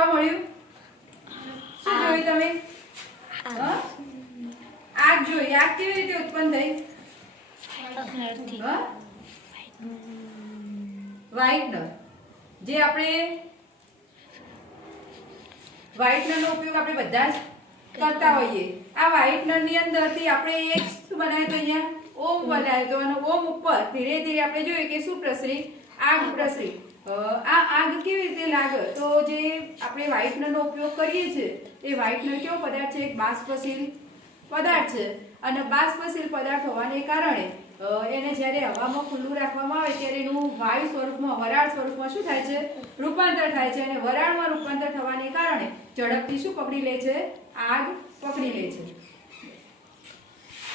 જોવા મળ્યું? શું જોયું તમે? આગ જોઈ. આગ કેવી રીતે ઉત્પન્ન થઈ? વ્હાઇટનર. જે આપણે વ્હાઇટનર નો ઉપયોગ આપણે બધા જ કરતા હોઈએ. આ વ્હાઇટનર ની અંદરથી આપણે એક શું બનાવ્યું તો અહીંયા ઓમ બનાવ્યો તો અને ઓમ ઉપર ધીરે ધીરે આપણે જોઈએ કે શું પ્રસરી? આગ પ્રસરી. આ આગ કેવી રીતે લાગે? તો જે આપણે વ્હાઇટનર નો ઉપયોગ કરીએ છીએ એ વ્હાઇટનર કેવો પદાર્થ છે? એક બાષ્પશીલ પદાર્થ છે અને બાષ્પશીલ પદાર્થ હોવાને કારણે એને જ્યારે હવામાં ખુલ્લું રાખવામાં આવે ત્યારે એનું વાયુ સ્વરૂપમાં વરાળ સ્વરૂપમાં શું થાય છે? રૂપાંતર થાય છે અને વરાળમાં રૂપાંતર થવાને કારણે ઝડપથી શું પકડી લે છે? આગ પકડી લે છે.